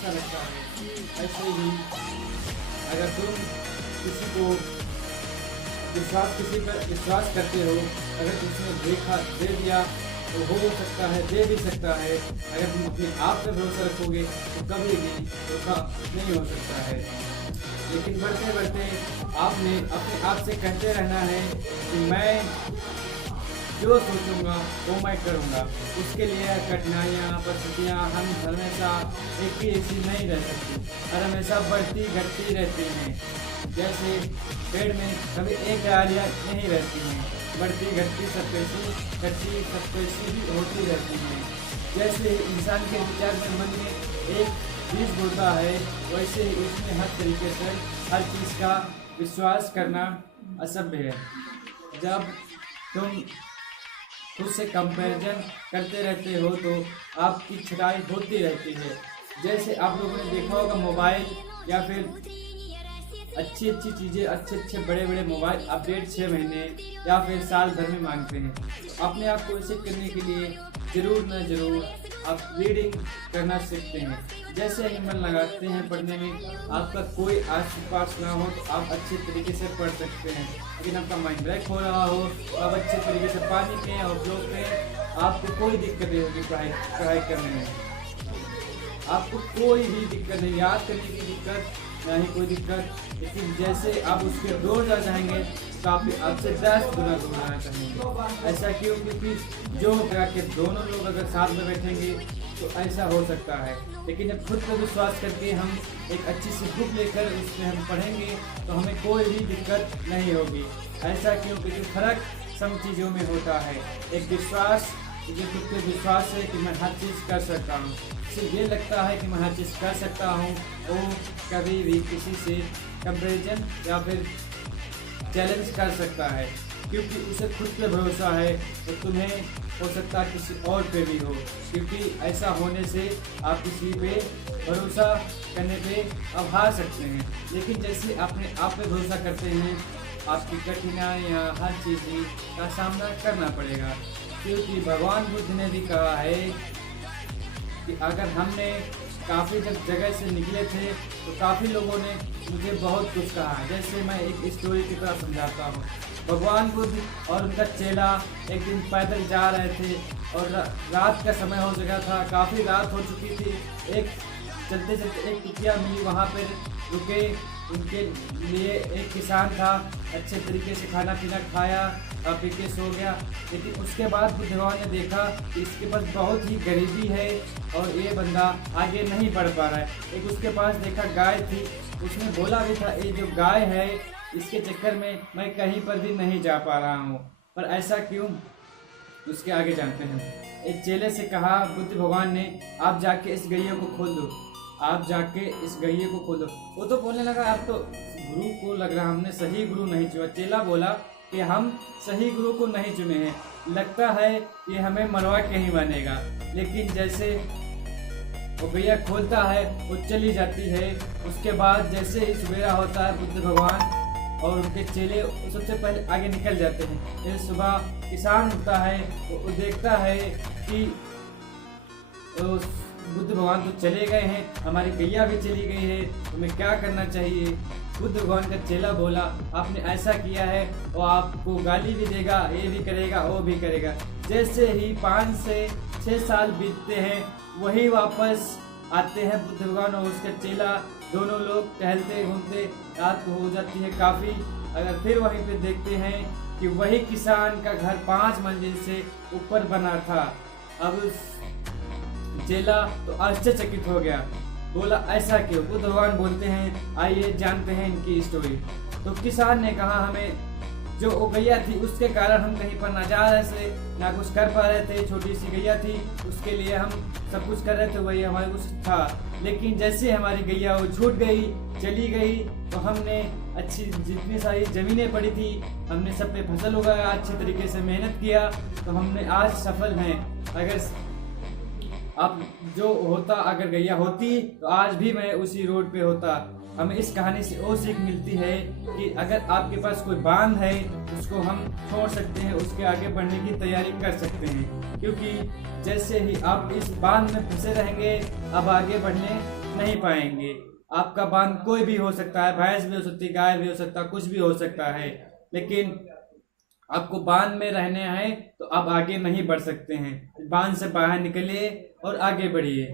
अच्छा लगता है। ऐसे ही अगर तुम किसी को किसी पर विश्वास करते हो, अगर तुमने देखा दे दिया तो हो सकता है, दे भी सकता है। अगर तुम अपने आप पे भरोसा रखोगे तो कभी भी धोखा नहीं हो सकता है। लेकिन बढ़ते बढ़ते आपने अपने आप से कहते रहना है कि मैं जो सोचूंगा वो मैं करूंगा। उसके लिए कठिनाइयाँ, परिस्थितियाँ हम हमेशा एक ही ऐसी नहीं रह सकती, और हमेशा बढ़ती घटती रहती हैं। जैसे पेड़ में कभी एक डालियाँ नहीं रहती हैं, बढ़ती घटती सब कैसी भी होती रहती हैं। जैसे इंसान के विचार में, मन में एक बीज बोता है, वैसे ही उसमें हर तरीके से हर चीज़ का विश्वास करना असभ्य है। जब तुम खुद से कंपैरिजन करते रहते हो तो आपकी छटाई होती रहती है। जैसे आप लोगों ने देखा होगा, मोबाइल या फिर अच्छी अच्छी चीज़ें, अच्छे बड़े बड़े मोबाइल अपडेट 6 महीने या फिर साल भर में मांगते हैं। अपने आप को ऐसे करने के लिए ज़रूर न ज़रूर आप रीडिंग करना सीखते हैं। जैसे ही मन लगाते हैं पढ़ने में, आपका कोई आस पास ना हो तो आप अच्छे तरीके से पढ़ सकते हैं। लेकिन आपका माइंड ब्रेक हो रहा हो तो आप अच्छे तरीके से पानी पिएं और फ्लो करें, आपको कोई दिक्कत नहीं होगी पढ़ाई करने में। आपको कोई भी दिक्कत नहीं, याद करने की दिक्कत ना ही कोई दिक्कत। लेकिन जैसे आप उसके रोज आ जाएंगे तो आप आपसे 10 गुना घूमना चाहेंगे। ऐसा क्यों? क्योंकि जो के दोनों लोग अगर साथ में बैठेंगे तो ऐसा हो सकता है। लेकिन जब खुद पर विश्वास करके हम एक अच्छी सी बुक लेकर उसमें हम पढ़ेंगे तो हमें कोई भी दिक्कत नहीं होगी। ऐसा क्यों? क्योंकि फर्क सब चीज़ों में होता है। एक विश्वास, मुझे खुद पे विश्वास है कि मैं हर चीज़ कर सकता हूँ। सिर्फ ये लगता है कि मैं हर चीज़ कर सकता हूँ, वो कभी भी किसी से कंपैरिजन या फिर चैलेंज कर सकता है, क्योंकि उसे खुद पे भरोसा है। तो तुम्हें हो सकता है किसी और पे भी हो, क्योंकि ऐसा होने से आप किसी पे भरोसा करने पे आप हार सकते हैं। लेकिन जैसे अपने आप पे भरोसा करते हैं, आपकी कठिनाइयाँ, हर चीज़ का सामना करना पड़ेगा। क्योंकि भगवान बुद्ध ने भी कहा है कि अगर हमने काफ़ी जगह से निकले थे तो काफ़ी लोगों ने मुझे बहुत कुछ कहा। जैसे मैं एक स्टोरी की तरह समझाता हूँ। भगवान बुद्ध और उनका चेला एक दिन पैदल जा रहे थे और रात का समय हो चुका था, काफ़ी रात हो चुकी थी। एक चलते चलते एक कुटिया मिली, वहाँ पर रुके। उनके लिए एक किसान था, अच्छे तरीके से खाना पीना खाया, पी के सो गया। लेकिन उसके बाद बुद्ध भगवान ने देखा कि इसके पास बहुत ही गरीबी है और ये बंदा आगे नहीं बढ़ पा रहा है। एक उसके पास देखा गाय थी, उसने बोला भी था, ये जो गाय है इसके चक्कर में मैं कहीं पर भी नहीं जा पा रहा हूँ। पर ऐसा क्यों? उसके आगे जानते हैं। एक चेले से कहा बुद्ध भगवान ने, आप जाके इस गैया को खोल दो, आप जाके इस गैये को खोलो। वो तो बोलने लगा, आप तो गुरु को लग रहा हमने सही गुरु नहीं चुना। चेला बोला कि हम सही गुरु को नहीं चुने हैं, लगता है कि हमें मरवा के ही बनेगा। लेकिन जैसे वो गैया खोलता है वो चली जाती है। उसके बाद जैसे ही सवेरा होता है, बुद्ध भगवान और उनके चेले सबसे पहले आगे निकल जाते हैं। फिर सुबह किसान उठता है, वो देखता है कि बुद्ध भगवान तो चले गए हैं, हमारी गैया भी चली गई है, तुम्हें क्या करना चाहिए? बुद्ध भगवान का चेला बोला, आपने ऐसा किया है वो आपको गाली भी देगा, ये भी करेगा, वो भी करेगा। जैसे ही 5 से 6 साल बीतते हैं, वही वापस आते हैं बुद्ध भगवान और उसका चेला। दोनों लोग टहलते घूमते, रात को हो जाती है काफ़ी। अगर फिर वहीं पे देखते हैं कि वही किसान का घर 5 मंजिल से ऊपर बना था। अब चेला तो आश्चर्यचकित हो गया, बोला ऐसा क्यों? बुद्ध भगवान बोलते हैं, आइए जानते हैं इनकी स्टोरी। तो किसान ने कहा, हमें जो वो गैया थी उसके कारण हम कहीं पर ना जा रहे थे, ना कुछ कर पा रहे थे। छोटी सी गैया थी, उसके लिए हम सब कुछ कर रहे थे, वही हमारे कुछ था। लेकिन जैसे हमारी गैया वो छूट गई, चली गई, तो हमने अच्छी जितनी सारी ज़मीनें पड़ी थी, हमने सब पे फसल उगाया, अच्छे तरीके से मेहनत किया, तो हमने आज सफल हैं। अगर अब जो होता, अगर गैया होती तो आज भी मैं उसी रोड पे होता। हमें इस कहानी से वो सीख मिलती है कि अगर आपके पास कोई बांध है, उसको हम छोड़ सकते हैं, उसके आगे बढ़ने की तैयारी कर सकते हैं। क्योंकि जैसे ही आप इस बांध में फंसे रहेंगे, अब आगे बढ़ने नहीं पाएंगे। आपका बांध कोई भी हो सकता है, भैंस भी हो सकती है, गाय भी हो सकता है, कुछ भी हो सकता है, लेकिन आपको बांध में रहने हैं तो आप आगे नहीं बढ़ सकते हैं। बांध से बाहर निकलिए और आगे बढ़िए।